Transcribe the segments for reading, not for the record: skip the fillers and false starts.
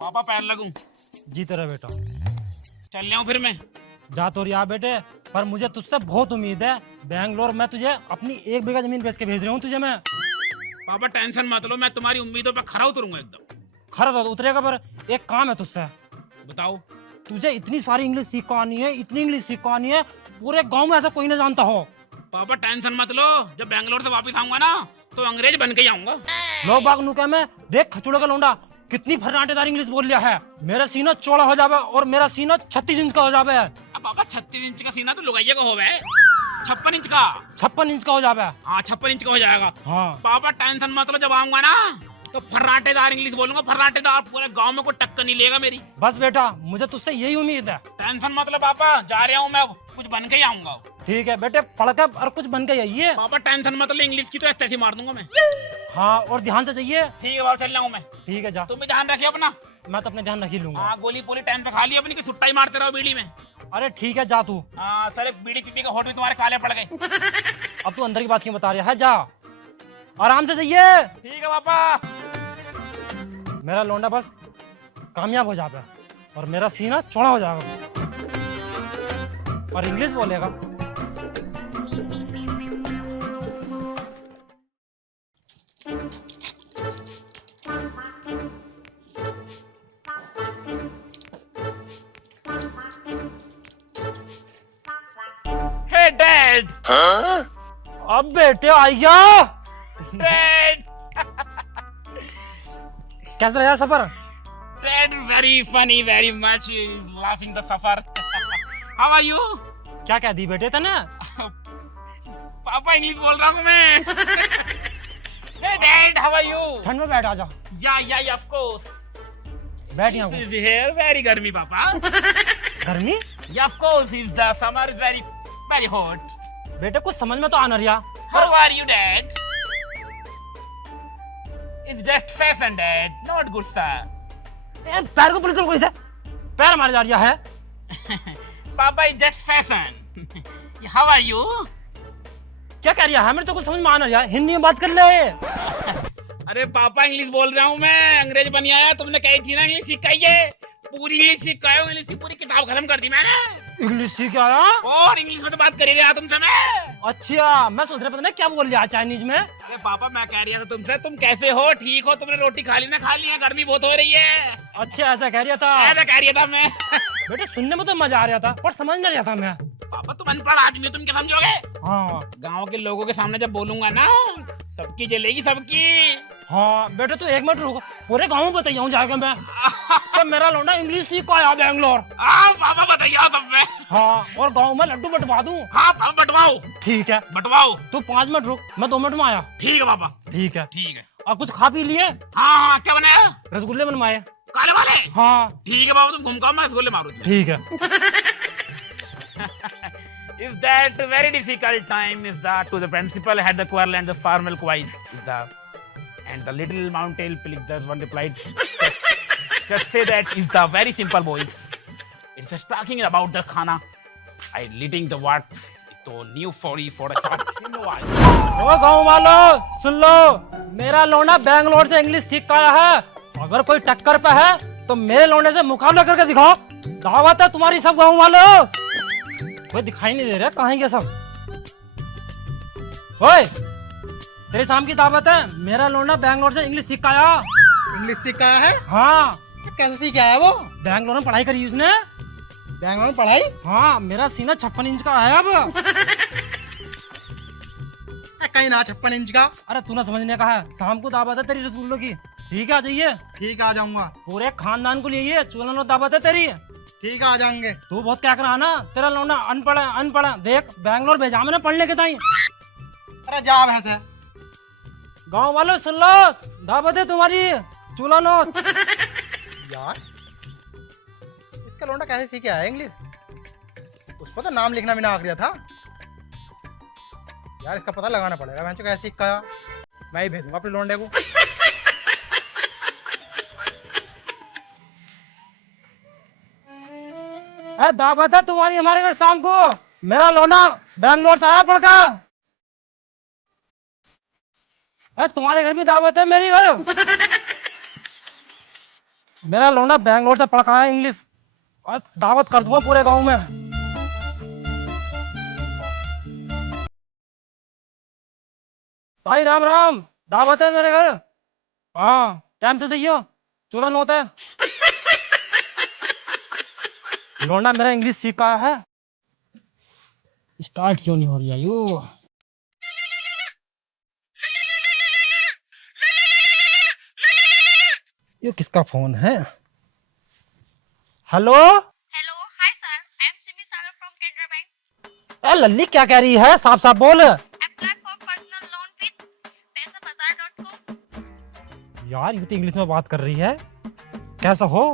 पापा पैर लगूं। जीते रहे बेटा। चल रहा हूँ फिर मैं। जा तो रिया बेटे, पर मुझे तुझसे बहुत उम्मीद है। बैंगलोर में तुझे अपनी 1 बीघा जमीन बेच के भेज रही हूँ तुझे मैं। पापा टेंशन मत लो, मैं तुम्हारी उम्मीदों पे खरा उतरूंगा एकदम। खरा तो उतरेगा, पर एक काम है तुझसे। बताओ। तुझे इतनी सारी इंग्लिश सीख आनी है, इतनी इंग्लिश सीख आनी है, पूरे गांव में ऐसा कोई ना जानता हो। पापा टेंशन मत लो, जब बैंगलोर से वापस आऊंगा ना तो अंग्रेज बन के ही आऊंगा। लोग बाग नुका में देख खचुड़े का लौंडा कितनी फर्राटेदार इंग्लिश बोल लिया है। मेरा सीना चौड़ा हो जावे और मेरा सीना 36 इंच का हो जावे। अब पापा 36 इंच का सीना तो लुगाइया का होवे, 56 इंच का। 56 इंच का हो जावे। हाँ 56 इंच का हो जाएगा। हाँ पापा टेंशन मत लो, जब आऊंगा ना तो फर्राटेदार इंग्लिश बोलूंगा, फर्राटेदार। पूरे गांव में कोई टक्कर नहीं लेगा मेरी। बस बेटा, मुझे तुझसे यही उम्मीद है। टेंशन मत लो पापा, जा रहा हूँ मैं, कुछ बन के ही आऊंगा। ठीक है बेटे, पढ़कर और कुछ बन के आइए। पापा टेंशन मत लो, इंग्लिश की तो ऐसे मार दूंगा मैं। हाँ, और ध्यान से चाहिए। ठीक है बाबा, चल रहा हूँ मैं। ठीक है जा। तुम भी ध्यान रखिए अपना। मैं तो अपने ध्यान रख ही लूंगा। हाँ, गोली पोली टाइम पे खा ली अपनी, कि सुट्टा ही मारते रहो बीड़ी में। अरे ठीक है जा तू। हाँ सर, बीड़ी पीपी के होठ में तुम्हारे काले पड़ गए। अब तू अंदर की बात क्यों बता रहा है, जा आराम से जाइए। ठीक है पापा। मेरा लौंडा बस कामयाब हो जाता है और मेरा सीना चौड़ा हो जाएगा और इंग्लिश बोलेगा। Hey dad. अब बेटे आइया। डैड। कैसा रहा सफर? Dad very funny, very much laughing the सफर। How are you? क्या कह दी बेटे तने? पापा इंग्लिश बोल रहा हूँ मैं। हे डैड, हाउ आर यू? ठंड में बैठ आजा। या ऑफ कोर्स। बैठ यहाँ This is here very गर्मी पापा। गर्मी? Yeah, of course, is the summer is very very hot. बेटे कुछ समझ में तो आना रिया। How are you, Dad? It's just fashion, Dad. Not good, sir. पैर को पुलिस कोई से पैर मारे जा रहा है। Papa, it's just fashion. How are you? क्या कह रहा है? मेरे तो कुछ समझ में आना रिया। हिंदी में बात कर ले। अरे पापा इंग्लिश बोल रहा हूँ मैं, अंग्रेज बन आया। तुमने कही थी ना इंग्लिश सिखाइए, पूरी इंग्लिश सिखाओ। इंग्लिश की पूरी किताब खत्म कर दी मैंने। इंग्लिश सीख आया और इंग्लिश में तो बात कर ही रहा तुमसे मैं। अच्छा, मैं सोच रहा पता नहीं क्या बोल रहा है चाइनीज में। अरे पापा, मैं कह रहा था तुमसे, तुम कैसे हो? ठीक हो? तुमने रोटी खा ली ना? खा ली है? गर्मी बहुत हो रही है। अच्छा ऐसा कह रहा था। ऐसा कह रहा था मैं। बेटे सुनने में तो मजा आ रहा था, पर समझ नहीं रहा था मैं। पापा तुम अनपढ़ आदमी हो, तुम क्या समझोगे? हाँ गांव के लोगों के सामने जब बोलूंगा ना, सबकी जलेगी सबकी। हाँ बेटे तू 1 मिनट रुको, पूरे गाँव में बताइए जाएगा मैं। तो मेरा लौंडा इंग्लिश सीख आया बैंगलोर। हाँ पापा बताइए तब मैं। हाँ, और गाँव में लड्डू बंटवा दूं। हाँ पापा बंटवाओ। ठीक है बंटवाओ। तू 5 मिनट रुक, मैं 2 मिनट में आया। ठीक है पापा। ठीक है। ठीक है। और कुछ खा पी लिए? हाँ हाँ, क्या बनाया? रसगुल्ले बनवाए। काले वाले? हाँ ठीक है पापा, तुम घूम के आओ, मैं रसगुल्ले मारू। ठीक है। Is that very difficult time? Is that to the principal had the quarrel and the farmer quiet? Is the and the little mountain just one replied. Just say that is the very simple boys. It's just talking about the khana. I leading the words. तो new for a shot. You know why? ओ गाँव वालों सुन लो, मेरा लौंडा बैंगलोर से English सीख आया है। अगर कोई टक्कर पे है तो मेरे लौंडे से मुकाबला करके दिखाओ। दावत है तुम्हारी सब गाँव वालों। कोई दिखाई नहीं दे रहा, कहाँ गए सब? ओए, तेरे शाम की दावत है। मेरा लौंडा बैंगलोर से इंग्लिश सीख आया। इंग्लिश सीखा है? हाँ, कैसे सीखा है वो? बैंगलोर में पढ़ाई करी उसने। बैंगलोर में पढ़ाई? हाँ, मेरा सीना 56 इंच का है अब। कहीं ना 56 इंच का। अरे तू ना समझने का है, शाम को दावत है तेरी रसगुल्लों की। ठीक है आ जाइए। ठीक है आ जाऊंगा। पूरे खानदान को लिए चूल्हा दावत है तेरी। ठीक है आ जाएंगे। तू बहुत क्या करा ना, तेरा लौंडा अनपढ़ है अनपढ़ है। देख बैंगलोर भेजा मैंने पढ़ने के ताई। अरे जा भैंसे। गाँव वालों सुन लो, दावत है तुम्हारी चूल्हा नोत। यार इसका लौंडा कैसे सीखे आया इंग्लिश? उसको तो नाम लिखना भी ना आखिर था। यार इसका पता लगाना पड़ेगा, भैंसो कैसे सीख आया। मैं ही भेजूंगा अपने लौंडे को। दावत है तुम्हारी हमारे घर शाम को। मेरा लौंडा बैंगलोर से आया पड़का। तुम्हारे घर भी दावत है, मेरी घर। मेरा लौंडा बैंगलोर से पढ़ के आया इंग्लिश, और दावत कर दूंगा पूरे गांव में। भाई राम राम, दावत है मेरे घर। हाँ टाइम से चाहिए, चूरन होता है। लौंडा मेरा इंग्लिश सीख आया है। स्टार्ट क्यों नहीं हो रही है यू? ये किसका फोन है? Hello. Hello, hi sir. I am Simi Sagar from Canara Bank. लल्ली क्या कह रही है? साफ साफ बोल। Apply for personal loan with पैसाबाजार.com. यार ये तो इंग्लिश में बात कर रही है, कैसा हो?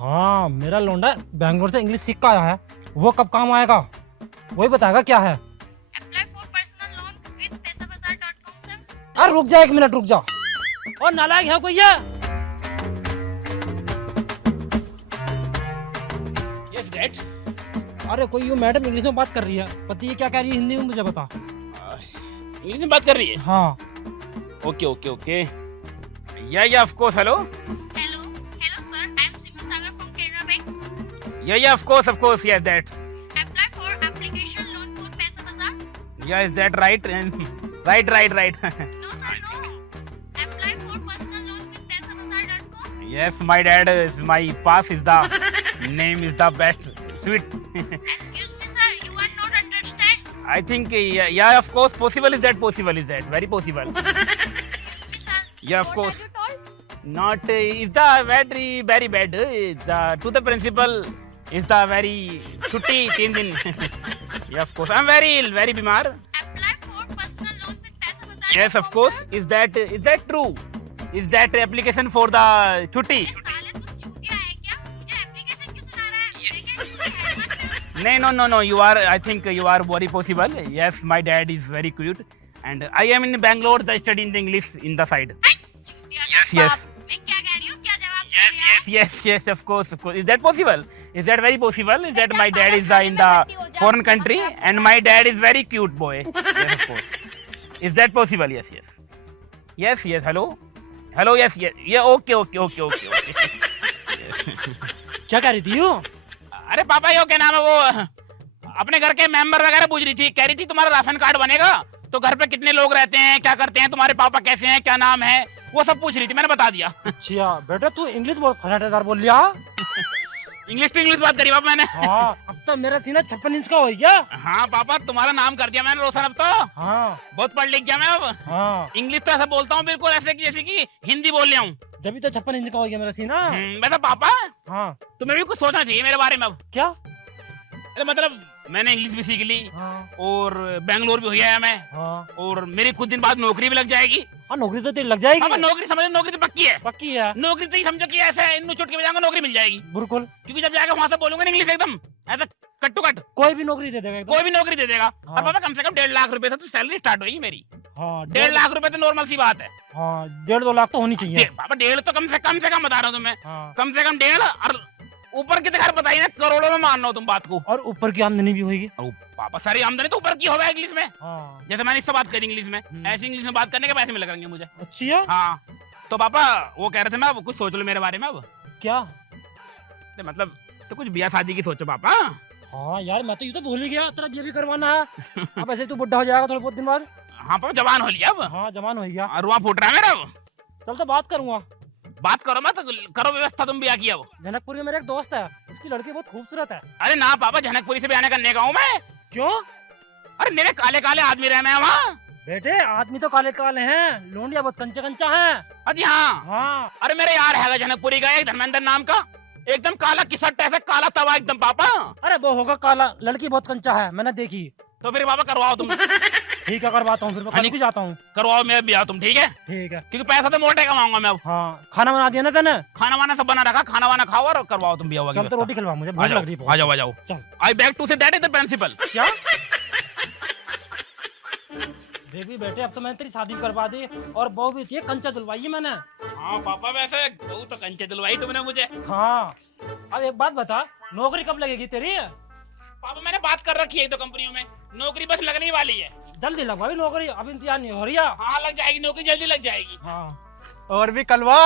हाँ मेरा लौंडा बैंगलोर से इंग्लिश सीख कर आया है, वो कब काम आएगा वही बताएगा क्या है। Apply for personal loan with पैसाबाजार.com sir. अरे रुक जा, 1 मिनट रुक जा। और नालायक है कोई है? Yes, Dad. अरे कोई ये मैडम इंग्लिश में बात कर रही है, पति ये क्या कह रही है हिंदी में मुझे बता। इंग्लिश में बात कर रही है? हाँ। Okay okay okay. Yeah of course. Hello. Hello, hello sir. I am Simi Sagar from Canara Bank. या of course, yes that. Apply for application loan for Paisabazaar. Yeah, is that right? Right. No sir, no. Apply for personal loan with पैसाबाजार.com. Yes, my dad is my pass is the name is the best. Sweet. Excuse me sir, you are not understand. I think yeah, of course possible. Is that possible? Is that very possible? Excuse me sir. Yeah, of What course. are you told? Not is the very bad. The to the principal is the very chutti 3 दिन. Yeah, of course. I'm very ill, very bimar. Apply for personal loan with Paisabazaar. Yes, of course. Is that true? Is that application for the chutti? साले तू चूतिया है क्या? मुझे application क्यों सुना रहा है? देखे headmaster. No. You are. I think you are very possible. Yes, my dad is very cute, and I am in Bangalore. The studying the English in the side. चूतिया का Yes. बाप. मैं क्या कह रही हूँ? क्या जवाब दे रही है? Yes. Of course. Is that possible? Is that very possible? Is that my dad is in the foreign country and my dad is very cute boy? Yes, of course. Is that possible? Yes. Yes. Hello. Yes. Yeah. Okay. क्या कह रही थी you? अरे पापा यो क्या नाम है वो अपने घर के मेंबर वगैरह पूछ रही थी, कह रही थी तुम्हारा राशन कार्ड बनेगा तो घर पे कितने लोग रहते हैं, क्या करते हैं, तुम्हारे पापा कैसे हैं, क्या नाम है, वो सब पूछ रही थी। मैंने बता दिया। अच्छा बेटा तू इंग्लिश बहुत फटाटेदार बोल लिया। इंग्लिश बात करी पापा मैंने। हाँ अब तो मेरा सीना 56 इंच का हो गया। हाँ पापा तुम्हारा नाम कर दिया मैंने रोशन अब तो। हाँ बहुत पढ़ लिख गया मैं अब। हाँ इंग्लिश तो ऐसा बोलता हूँ बिल्कुल ऐसे की जैसे कि हिंदी बोल रहा हूँ। जब तो 56 इंच का हो गया मेरा सीना। वैसे पापा हाँ तुम्हें भी कुछ सोचना चाहिए मेरे बारे में अब। क्या? अरे मतलब मैंने इंग्लिश भी सीख ली हाँ और बैंगलोर भी हो गया मैं, हाँ और मेरी कुछ दिन बाद नौकरी भी लग जाएगी। हाँ नौकरी तो तेरी लग जाएगी। पापा नौकरी समझो, नौकरी तो पक्की है। पक्की है नौकरी तो ही समझो कि ऐसे इन्नू चुटकी बजाऊंगा नौकरी मिल जाएगी, बिल्कुल। क्योंकि जब जाके वहां से बोलूंगा ना इंग्लिश एकदम ऐसा कट टू कट, कोई भी नौकरी दे देगा एकदम। कोई भी नौकरी दे देगा। हाँ। और पापा कम से कम 1.5 लाख रुपए से तो सैलरी स्टार्ट होगी मेरी। हाँ 1.5 लाख रुपए तो नॉर्मल सी बात है। हाँ 1.5-2 लाख तो होनी चाहिए। पापा 1.5 तो कम से कम बता रहा हूँ तुम्हें, हाँ कम से कम 1.5, और ऊपर की तो खैर बताइए ना, करोड़ों में मान रहा हूँ तुम बात को। और ऊपर की आमदनी भी होगी। पापा सारी आमदनी तो ऊपर की होगा इंग्लिश में। हाँ जैसे मैंने इससे बात करी इंग्लिश में, ऐसी इंग्लिश में बात करने के पैसे मिल करेंगे मुझे। अच्छी है। हाँ तो पापा वो कह रहे थे मैं अब कुछ सोच लो मेरे बारे में अब। क्या? तो मतलब तो कुछ ब्याह शादी की सोचो पापा। हाँ यार मैं तो ये तो भूल ही गया, तेरा ये भी करवाना है। अब ऐसे तू बुढ़ा हो जाएगा थोड़े बहुत दिन बाद। हाँ पापा जवान हो लिया अब। हाँ जवान हो गया। रुआ फूट रहा है मेरा अब। चल तो बात करूंगा। बात करो मत, करो व्यवस्था तुम ब्याह की अब। जनकपुरी में मेरा एक दोस्त है, उसकी लड़की बहुत खूबसूरत है। अरे ना पापा, जनकपुरी से ब्याह करने का हूँ मैं। क्यों? अरे मेरे काले काले आदमी रहना है वहाँ। बेटे आदमी तो काले काले हैं, लोंडिया बहुत कंचा कंचा है। अजी हाँ। हाँ अरे मेरे यार है जनकपुरी का एक धर्मेंद्र नाम का, एकदम काला किसट ऐसे काला तवा एकदम पापा। अरे वो होगा काला, लड़की बहुत कंचा है, मैंने देखी। तो फिर पापा करवाओ तुम। ठीक है करवाता हूँ, फिर मैं कल भी जाता हूँ। करवाओ मेरा ब्याह तुम, ठीक है? ठीक है क्योंकि पैसा तो मोटे कमाऊंगा मैं अब। हाँ खाना बना दिया ना तेने? खाना वाना सब बना रखा, खाना वाना खाओ और करवाओ तुम ब्याह। चल तो रोटी खिलवा, मुझे भूख लग रही है। आ जाओ। चल। I back to say that is the principal. क्या? देख भी बेटे अब तो मैंने तेरी शादी करवा दी और बहू भी थी कंचा दिलवाई है मैंने। हाँ पापा वैसे बहू तो कंचे दिलवाई तुमने मुझे। हाँ अब एक बात बता, नौकरी कब लगेगी तेरी? पापा मैंने बात कर रखी है एक दो कंपनियों में, नौकरी बस लगने वाली है। जल्दी लगवा भी नौकरी, अब इंतजार नहीं हो रही है। हाँ लग जाएगी नौकरी, जल्दी लग जाएगी। हाँ और भी कलवा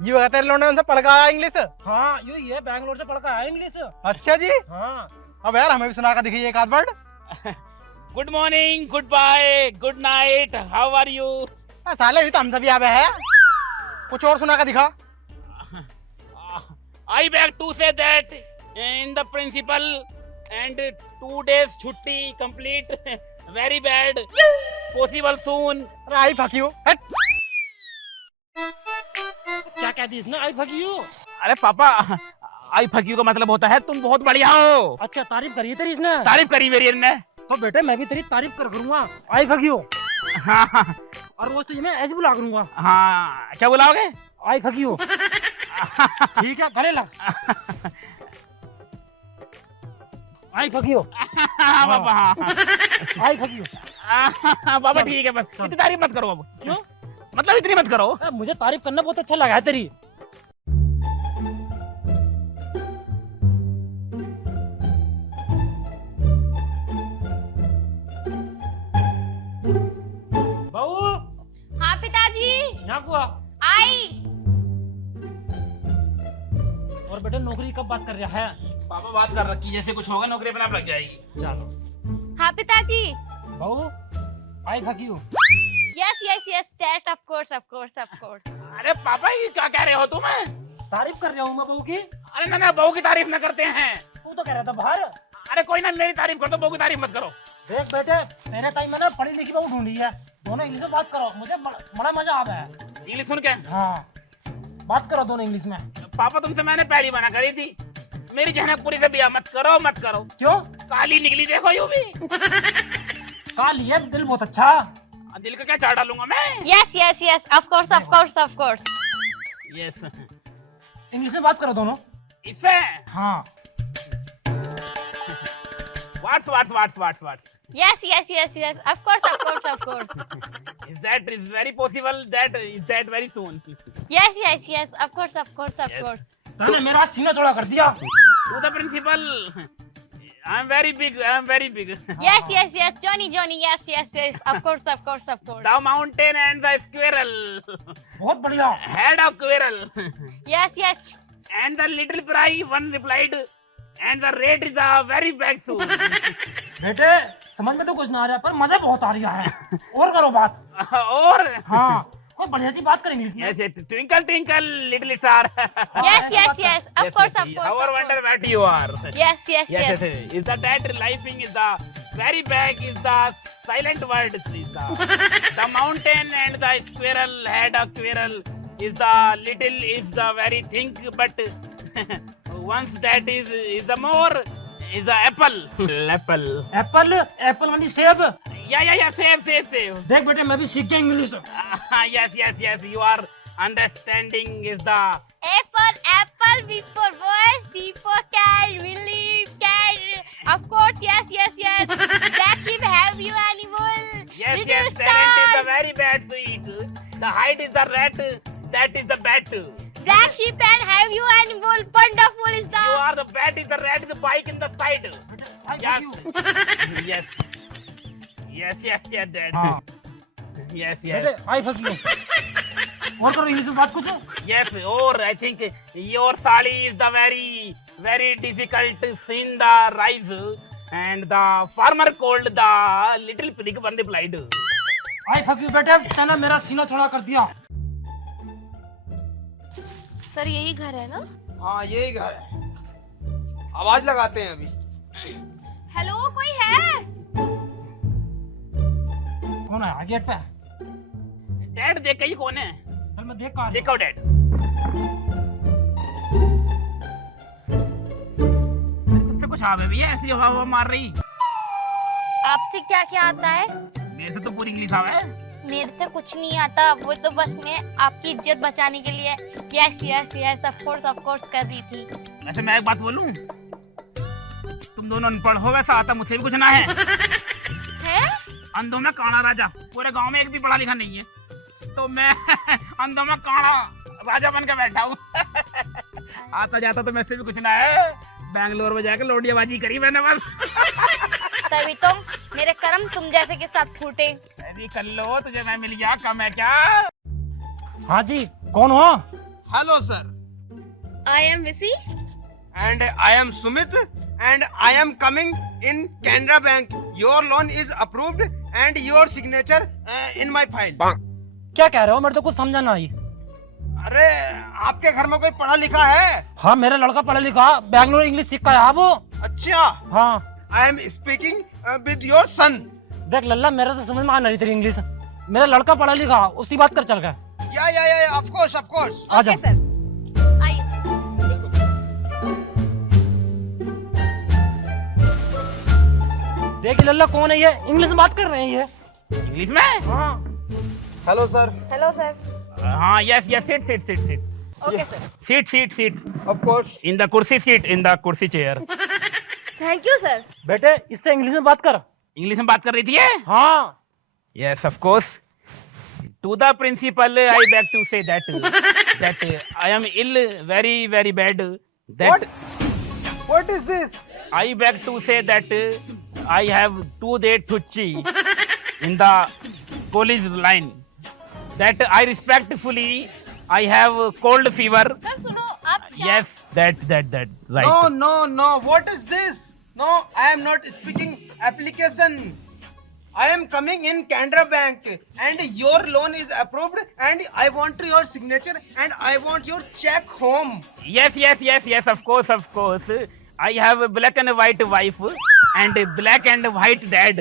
ये बता तेरे लौंडे उनसे पढ़ के आया इंग्लिश? हाँ ये बैंगलोर से पढ़ कर आया इंग्लिश। अच्छा जी। हाँ अब यार हमें भी सुना कर दिखाइए एक आध word. Good morning, goodbye, good night, how are you? साले भी तो हम सभी आवे है, कुछ और सुना कर दिखा। I beg to say that in the principal and 2 days छुट्टी complete, very bad, possible soon. अरे आई फक यू। क्या कहती इसने आई फकी यू? अरे पापा, आई फक यू का मतलब होता है तुम बहुत बढ़िया हो। अच्छा तारीफ करी तेरी इसने? तारीफ करी मेरी ने। तो बेटे मैं भी तेरी तारीफ करूंगा आई फकी यू। हाँ हाँ और वो तुझे मैं ऐसे बुला करूंगा हाँ, क्या बुलाओगे? आई फकी यू। ठीक है गले लग। आई फकी यू। हाँ पापा, हाँ आई फकी यू। पापा ठीक है, बस इतनी तारीफ मत करो अब। क्यों? मतलब इतनी मत करो। मुझे तारीफ करना बहुत अच्छा लगा है तेरी। बहू हाँ पिताजी। यहाँ हुआ। आई। और बेटे नौकरी कब बात कर रहा है? पापा बात कर रखी, जैसे कुछ होगा नौकरी अपने आप लग जाएगी। चलो। हाँ पिताजी। बहू I fuck you. Yes yes yes dad, of course of course of course. अरे पापा ये क्या कह रहे हो तुम? तारीफ कर रहा हूँ मैं बहू की। अरे ना ना, बहू की तारीफ ना करते हैं। तू तो कह रहा था बाहर। अरे कोई ना, मेरी तारीफ कर दो, बहू की तारीफ मत करो। देख बेटे तेरे टाइम में ना पढ़ी लिखी बहू ढूंढी है, दोनों इंग्लिश में बात करो, मुझे बड़ा मजा आ रहा है। इंग्लिश सुन के? हाँ बात करो दोनों इंग्लिश में। पापा तुमसे मैंने पहली मना करी थी, मेरी जनकपुरी से बिया मत करो मत करो। क्यों? काली निकली देखो यूं भी। काली है दिल बहुत अच्छा। दिल का क्या चाट डालूंगा मैं? Yes yes yes of course of course of course. Yes. English में बात करो दोनों। इससे हाँ what? Yes yes yes yes of course. Is very possible? Is that very soon? Yes yes yes of course. तूने मेरा सीना चौड़ा कर दिया। To the principal. I am very big. Yes yes yes Johnny yes yes yes of course. The mountain and the squirrel. बहुत बढ़िया। Head of squirrel. Yes yes. And the little fry one replied, and the rat is a very big soon. बेटे समझ में तो कुछ ना आ रहा पर मजा बहुत आ रहा है। और करो बात। और हाँ कोई बढ़िया सी बात कर इंग्लिश में। yes, twinkle little star. Yes of course. How wonder what you are. Yes yes Yes. Yes. Is the that laughing is the very big is the silent word is the mountain and the squirrel head of squirrel is the little is the very think but once that is the more is the apple. Apple वाली सेब। Yeah, same. देख बेटे मैं भी सीख गया English. Yes, you are understanding is the Apple, B for boy, C for cat, cat. Of course, yes. That sheep have you animal. yes, Little parent is star. the very bad sweet. The height is the rat, that is the bat. Black sheep and have you animal. Wonderful is You the. are the bat is the rat, the bike in the side. Yes. Yes, Dad. हाँ Yes. बेटे I fuck you. और करो English में बात कुछ। Yes, or I think your sali is the very difficult scene the rise and the farmer called the little pig one replied. I fuck you बेटे तूने मेरा सीना चौड़ा कर दिया। सर यही घर है ना? हाँ यही घर है, आवाज लगाते हैं अभी। हेलो कोई है? कौन है गेट पे? Dad देख के ही कौन है? चल मैं देख कहाँ। देखो Dad. तुझसे कुछ आवे भी है, ऐसी हवा मार रही। आपसे क्या क्या आता है? मेरे से तो पूरी इंग्लिश आवे है। मेरे से कुछ नहीं आता, वो तो बस मैं आपकी इज्जत बचाने के लिए यस ऑफ कोर्स कर रही थी। वैसे मैं एक बात बोलूं, तुम दोनों अनपढ़ हो, वैसा आता मुझे भी कुछ ना है। हैं? अंधों में काना राजा, पूरे गांव में एक भी पढ़ा लिखा नहीं है, तो मैं अंधों में काना राजा बन के बैठा हूँ। आता जाता तो मैसे भी कुछ ना है, बैंगलोर में जाकर लोडियाबाजी करी मैंने बस। तभी तो मेरे कर्म तुम जैसे के साथ फूटे। ऐसी कर लो, तुझे मैं मिल गया, कम है क्या? हाँ जी कौन हो? Hello sir. I am Visi. And I am Sumit. And I am coming in Canara Bank. Your loan is approved and your signature in my file. क्या कह रहे हो? मेरे तो कुछ समझा ना आई। अरे आपके घर में कोई पढ़ा लिखा है? हाँ, मेरा लड़का पढ़ा लिखा, बैंगलोर इंग्लिश सीख का है वो। अच्छा। हाँ। I am speaking with your son. देख लल्ला, मेरा तो समझ में आ नहीं रही तेरी इंग्लिश। मेरा लड़का पढ़ा लिखा, उसकी बात कर चल गया। या of course. आजा। Okay, sir. आइए सर। देख लल्ला, कौन है ये? इंग्लिश में बात कर रहे हैं ये। इंग्लिश में? हाँ। Hello sir. Hello, sir. हाँ, yes, sit. Okay, sir. Sit. Of course. In the kursi seat, in the kursi chair. Thank you, sir. बेटे, इससे इंग्लिश में बात कर। इंग्लिश में बात कर रही थी ये? हाँ। Yes, of course. To the principal, I beg to say that I am ill, very, very bad. That What is this? I beg to say that I have 2 days tucci in the college line. That I respectfully, I have cold fever. Sir, सुनो, आप क्या? Yes, that, right. No. What is this? No, I am not speaking application. I am coming in Canara Bank and your loan is approved and I want your signature and I want your check home. Yes, of course. I have a black and white wife and a black and white dad.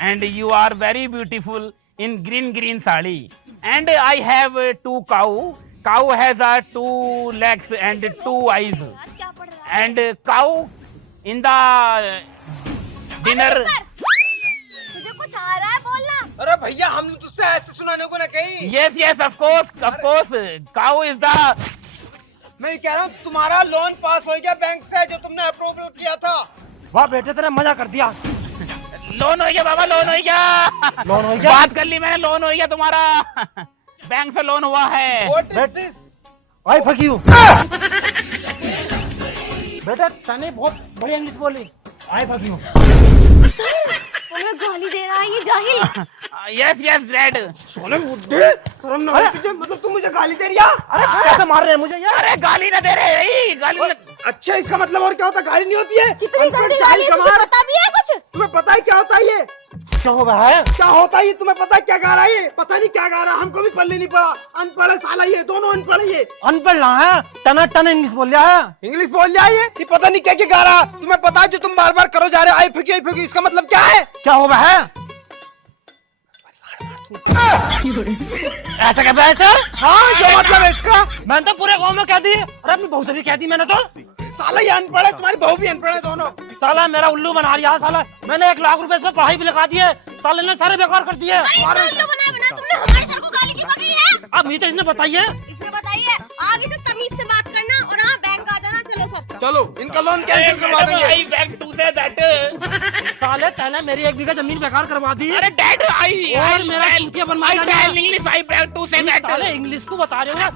And you are very beautiful in green sari. And I have 2 cow. Cow has 2 legs and 2 eyes. यार, क्या पढ़ रहा है? And cow in the dinner. अरे sir, तुझे कुछ आ रहा है बोलना? अरे भैया हमने तुझसे ऐसे सुनाने को ना कही. Yes, of course. Cow is the. मैं कह रहा हूँ तुम्हारा लोन पास हो गया बैंक से जो तुमने अप्रूवल किया था. वाह बेटे, तेने मजा कर दिया। लोन हो गया बाबा, लोन हो गया। लोन हो गया? बात कर ली मैंने, लोन हो गया तुम्हारा। बैंक से लोन हुआ है। What is this? I fuck you. बेटा, तने बहुत बढ़िया इंग्लिश बोली। I fuck you. सर, तुम्हें गाली दे रहा है ये जाहिल। Yes, Dad. सोने बुड्ढे शर्म ना आती तुझे? मतलब तुम मुझे गाली दे रही है? अरे कैसे मार रहे हैं मुझे यार? अरे गाली ना दे रहे, गाली ना। अच्छा, इसका मतलब और क्या होता है? गाली नहीं होती है? कितनी गंदी गाली है, तुझे पता भी है कुछ? तुम्हें पता है क्या होता है ये? क्या हो रहा है? क्या होता है ये? तुम्हें पता है क्या गा रहा है ये? पता नहीं क्या गा रहा है, हमको भी पल्ले नहीं पड़ा। अनपढ़ है साला ये, दोनों अनपढ़ है ये। अनपढ़ ना है, टन इंग्लिश बोल रहा है। इंग्लिश बोल रहा है ये पता नहीं क्या क्या गा रहा है। तुम्हें पता है जो तुम बार बार करो जा रहे हो, आई फकी, इसका मतलब क्या है? क्या हो रहा है? ऐसा क्या ऐसा? हाँ, जो मतलब है इसका। मैंने तो पूरे गांव में कह दी। अरे अपनी बहू से भी कह दी मैंने तो। साला ये अनपढ़ है, तुम्हारी बहू भी अनपढ़ है, दोनों। साला मेरा उल्लू बना दिया साला। मैंने 1 लाख रुपए इसमें पढ़ाई भी लगा दिए, साले ने सारे बेकार कर दिए। अरे इसका उल्लू बना तुमने हमारे सर को गाली क्यों बकी है? अब मुझे तो इसने बताइए। इसने बताइए, आगे से तमीज से बात करना और हाँ बैंक आ जाना। चलो सर। चलो इनका लोन कैंसिल करवा देंगे। I beg to say that. साले तैने मेरी 1 बीघा जमीन बेकार करवा दी। अरे Dad, और मेरा चूतिया बनवा I दिया। tell English, I beg to say that. साले इंग्लिश को बता रहे हो ना?